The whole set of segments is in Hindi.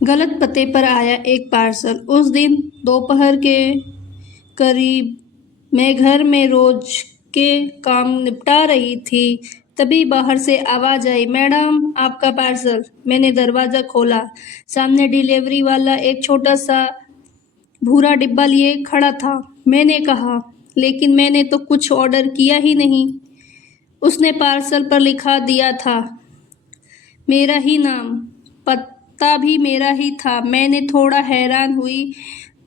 गलत पते पर आया एक पार्सल। उस दिन दोपहर के करीब मैं घर में रोज के काम निपटा रही थी, तभी बाहर से आवाज आई, मैडम आपका पार्सल। मैंने दरवाज़ा खोला। सामने डिलीवरी वाला एक छोटा सा भूरा डिब्बा लिए खड़ा था। मैंने कहा, लेकिन मैंने तो कुछ ऑर्डर किया ही नहीं। उसने पार्सल पर लिखा दिया था मेरा ही नाम, पता भी मेरा ही था। मैंने थोड़ा हैरान हुई,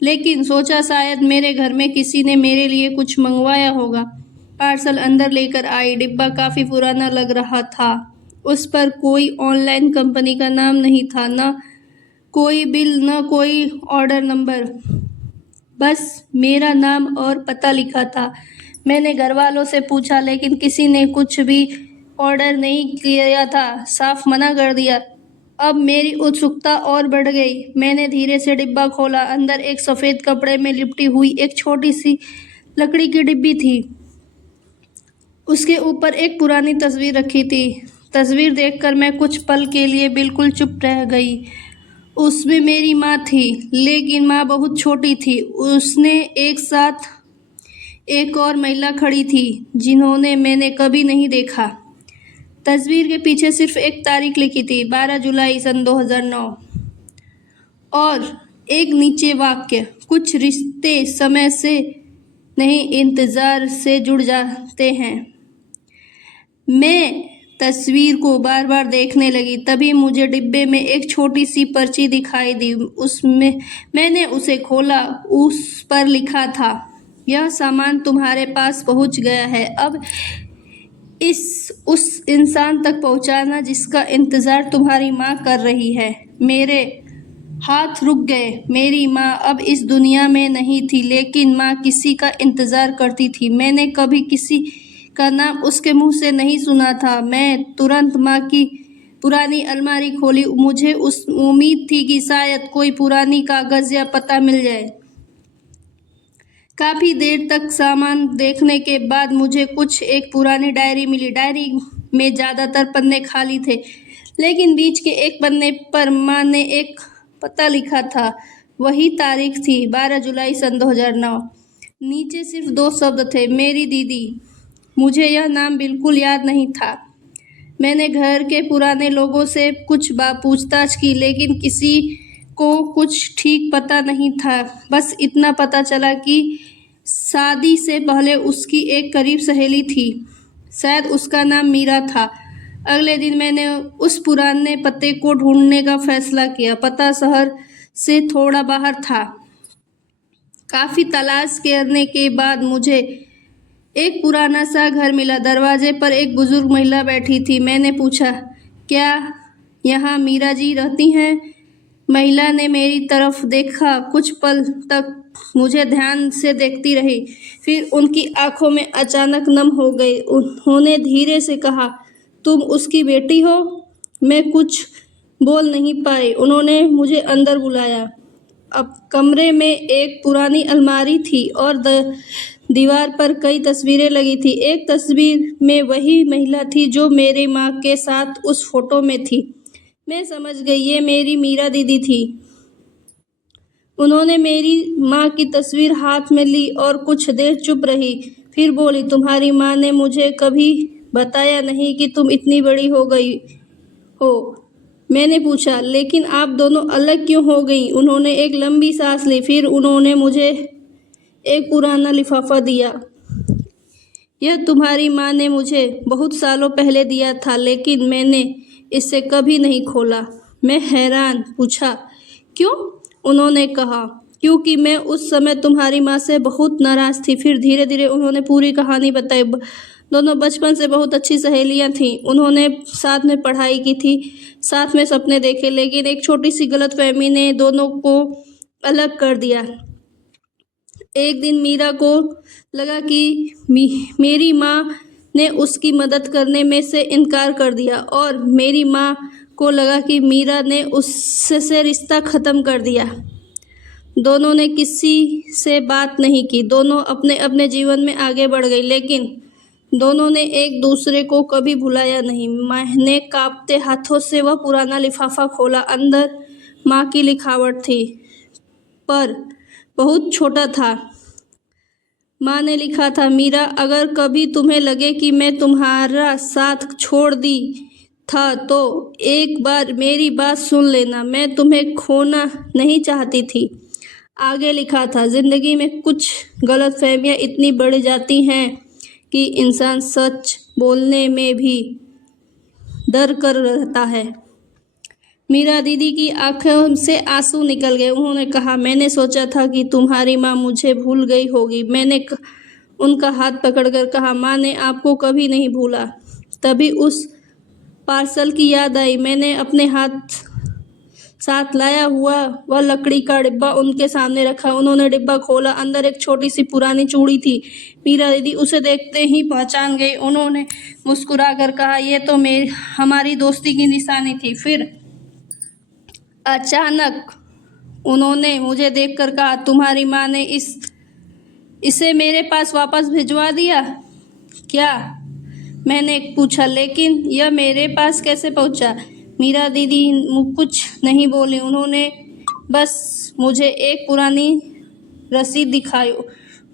लेकिन सोचा शायद मेरे घर में किसी ने मेरे लिए कुछ मंगवाया होगा। पार्सल अंदर लेकर आई। डिब्बा काफ़ी पुराना लग रहा था। उस पर कोई ऑनलाइन कंपनी का नाम नहीं था, न कोई बिल, न कोई ऑर्डर नंबर, बस मेरा नाम और पता लिखा था। मैंने घर वालों से पूछा, लेकिन किसी ने कुछ भी ऑर्डर नहीं किया था, साफ मना कर दिया। अब मेरी उत्सुकता और बढ़ गई। मैंने धीरे से डिब्बा खोला। अंदर एक सफ़ेद कपड़े में लिपटी हुई एक छोटी सी लकड़ी की डिब्बी थी। उसके ऊपर एक पुरानी तस्वीर रखी थी। तस्वीर देखकर मैं कुछ पल के लिए बिल्कुल चुप रह गई। उसमें मेरी माँ थी, लेकिन माँ बहुत छोटी थी। उसने एक साथ एक और महिला खड़ी थी, जिन्होंने मैंने कभी नहीं देखा। तस्वीर के पीछे सिर्फ एक तारीख लिखी थी, 12 जुलाई सन 2009, और एक नीचे वाक्य, कुछ रिश्ते समय से नहीं इंतज़ार से जुड़ जाते हैं। मैं तस्वीर को बार बार देखने लगी। तभी मुझे डिब्बे में एक छोटी सी पर्ची दिखाई दी। उसमें मैंने उसे खोला। उस पर लिखा था, यह सामान तुम्हारे पास पहुंच गया है। अब उस इंसान तक पहुंचाना जिसका इंतज़ार तुम्हारी माँ कर रही है। मेरे हाथ रुक गए। मेरी माँ अब इस दुनिया में नहीं थी, लेकिन माँ किसी का इंतज़ार करती थी। मैंने कभी किसी का नाम उसके मुंह से नहीं सुना था। मैं तुरंत माँ की पुरानी अलमारी खोली। मुझे उस उम्मीद थी कि शायद कोई पुरानी कागज़ या पता मिल जाए। काफ़ी देर तक सामान देखने के बाद मुझे एक पुरानी डायरी मिली। डायरी में ज़्यादातर पन्ने खाली थे, लेकिन बीच के एक पन्ने पर माँ ने एक पता लिखा था। वही तारीख थी, 12 जुलाई सन 2009। नीचे सिर्फ 2 शब्द थे, मेरी दीदी। मुझे यह नाम बिल्कुल याद नहीं था। मैंने घर के पुराने लोगों से कुछ पूछताछ की, लेकिन किसी को कुछ ठीक पता नहीं था। बस इतना पता चला कि शादी से पहले उसकी एक करीब सहेली थी, शायद उसका नाम मीरा था। अगले दिन मैंने उस पुराने पते को ढूंढने का फैसला किया। पता शहर से थोड़ा बाहर था। काफ़ी तलाश करने के बाद मुझे एक पुराना सा घर मिला। दरवाजे पर एक बुजुर्ग महिला बैठी थी। मैंने पूछा, क्या यहाँ मीरा जी रहती हैं? महिला ने मेरी तरफ देखा। कुछ पल तक मुझे ध्यान से देखती रही, फिर उनकी आंखों में अचानक नम हो गई। उन्होंने धीरे से कहा, तुम उसकी बेटी हो? मैं कुछ बोल नहीं पाई। उन्होंने मुझे अंदर बुलाया। अब कमरे में एक पुरानी अलमारी थी और दीवार पर कई तस्वीरें लगी थी। एक तस्वीर में वही महिला थी जो मेरी माँ के साथ उस फोटो में थी। मैं समझ गई, ये मेरी मीरा दीदी थी। उन्होंने मेरी माँ की तस्वीर हाथ में ली और कुछ देर चुप रही, फिर बोली, तुम्हारी माँ ने मुझे कभी बताया नहीं कि तुम इतनी बड़ी हो गई हो। मैंने पूछा, लेकिन आप दोनों अलग क्यों हो गई? उन्होंने एक लंबी सांस ली, फिर उन्होंने मुझे एक पुराना लिफाफा दिया। यह तुम्हारी माँ ने मुझे बहुत सालों पहले दिया था, लेकिन मैंने इसे कभी नहीं खोला। मैं हैरान पूछा, क्यों? उन्होंने कहा, क्योंकि मैं उस समय तुम्हारी माँ से बहुत नाराज़ थी। फिर धीरे धीरे उन्होंने पूरी कहानी बताई। दोनों बचपन से बहुत अच्छी सहेलियां थीं। उन्होंने साथ में पढ़ाई की थी, साथ में सपने देखे, लेकिन एक छोटी सी गलतफहमी ने दोनों को अलग कर दिया। एक दिन मीरा को लगा कि मेरी माँ ने उसकी मदद करने में से इनकार कर दिया, और मेरी माँ को लगा कि मीरा ने उससे रिश्ता ख़त्म कर दिया। दोनों ने किसी से बात नहीं की। दोनों अपने अपने जीवन में आगे बढ़ गई, लेकिन दोनों ने एक दूसरे को कभी भुलाया नहीं। मैंने कांपते हाथों से वह पुराना लिफाफा खोला। अंदर माँ की लिखावट थी, पर बहुत छोटा था। माँ ने लिखा था, मीरा, अगर कभी तुम्हें लगे कि मैं तुम्हारा साथ छोड़ दी था तो एक बार मेरी बात सुन लेना, मैं तुम्हें खोना नहीं चाहती थी। आगे लिखा था, जिंदगी में कुछ गलतफहमियां इतनी बढ़ जाती हैं कि इंसान सच बोलने में भी डर कर रहता है। मीरा दीदी की आंखों से आंसू निकल गए। उन्होंने कहा, मैंने सोचा था कि तुम्हारी माँ मुझे भूल गई होगी। मैंने उनका हाथ पकड़कर कहा, माँ ने आपको कभी नहीं भूला। तभी उस पार्सल की याद आई। मैंने अपने साथ लाया हुआ वह लकड़ी का डिब्बा उनके सामने रखा। उन्होंने डिब्बा खोला। अंदर एक छोटी सी पुरानी चूड़ी थी। मीरा दीदी उसे देखते ही पहचान गई। उन्होंने मुस्कुराकर कहा, यह तो हमारी दोस्ती की निशानी थी। फिर अचानक उन्होंने मुझे देखकर कहा, तुम्हारी माँ ने इसे मेरे पास वापस भिजवा दिया क्या? मैंने पूछा, लेकिन यह मेरे पास कैसे पहुंचा? मीरा दीदी कुछ नहीं बोली। उन्होंने बस मुझे एक पुरानी रसीद दिखाई।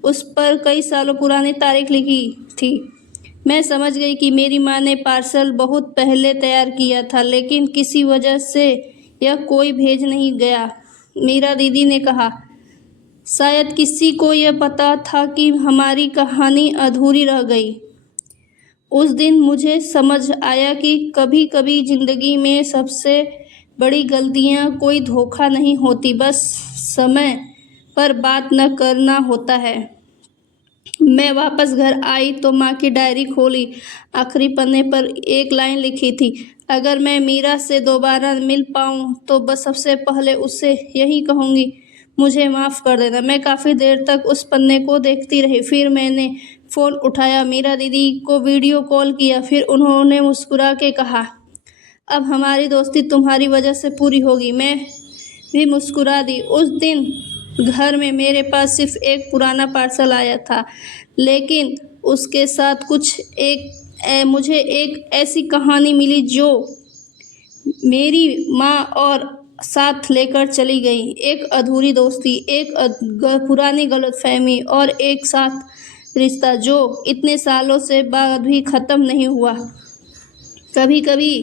उस पर कई सालों पुरानी तारीख लिखी थी। मैं समझ गई कि मेरी माँ ने पार्सल बहुत पहले तैयार किया था, लेकिन किसी वजह से यह कोई भेज नहीं गया। मीरा दीदी ने कहा, शायद किसी को यह पता था कि हमारी कहानी अधूरी रह गई। उस दिन मुझे समझ आया कि कभी कभी जिंदगी में सबसे बड़ी गलतियां कोई धोखा नहीं होती, बस समय पर बात न करना होता है। मैं वापस घर आई तो माँ की डायरी खोली। आखिरी पन्ने पर एक लाइन लिखी थी, अगर मैं मीरा से दोबारा मिल पाऊँ तो बस सबसे पहले उससे यही कहूँगी, मुझे माफ़ कर देना। मैं काफ़ी देर तक उस पन्ने को देखती रही। फिर मैंने फ़ोन उठाया, मीरा दीदी को वीडियो कॉल किया। फिर उन्होंने मुस्कुरा के कहा, अब हमारी दोस्ती तुम्हारी वजह से पूरी होगी। मैं भी मुस्कुरा दी। उस दिन घर में मेरे पास सिर्फ एक पुराना पार्सल आया था, लेकिन उसके साथ मुझे एक ऐसी कहानी मिली जो मेरी माँ और साथ लेकर चली गई। एक अधूरी दोस्ती, एक पुरानी गलतफहमी और एक साथ रिश्ता जो इतने सालों से बाद भी ख़त्म नहीं हुआ। कभी कभी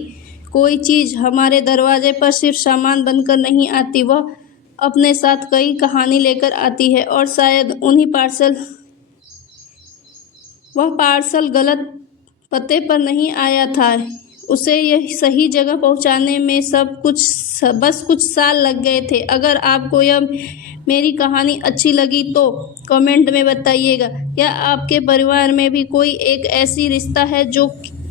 कोई चीज़ हमारे दरवाजे पर सिर्फ सामान बनकर नहीं आती, वह अपने साथ कई कहानी लेकर आती है। और शायद वह पार्सल गलत पते पर नहीं आया था, उसे यह सही जगह पहुंचाने में बस कुछ साल लग गए थे। अगर आपको यह मेरी कहानी अच्छी लगी तो कमेंट में बताइएगा। या आपके परिवार में भी कोई एक ऐसी रिश्ता है जो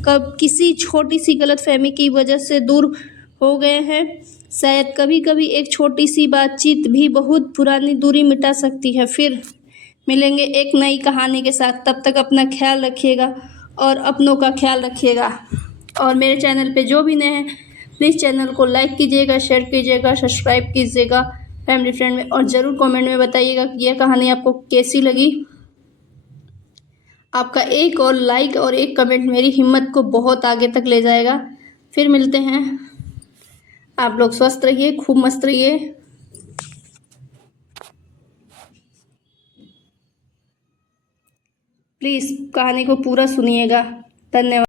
किसी छोटी सी गलतफहमी की वजह से दूर हो गए हैं? शायद कभी कभी एक छोटी सी बातचीत भी बहुत पुरानी दूरी मिटा सकती है। फिर मिलेंगे एक नई कहानी के साथ। तब तक अपना ख्याल रखिएगा और अपनों का ख्याल रखिएगा। और मेरे चैनल पे जो भी नए हैं, प्लीज़ चैनल को लाइक कीजिएगा, शेयर कीजिएगा, सब्सक्राइब कीजिएगा फैमिली फ्रेंड में। और ज़रूर कमेंट में बताइएगा कि यह कहानी आपको कैसी लगी। आपका एक और लाइक और एक कमेंट मेरी हिम्मत को बहुत आगे तक ले जाएगा। फिर मिलते हैं। आप लोग स्वस्थ रहिए, खूब मस्त रहिए। प्लीज़ कहानी को पूरा सुनिएगा। धन्यवाद।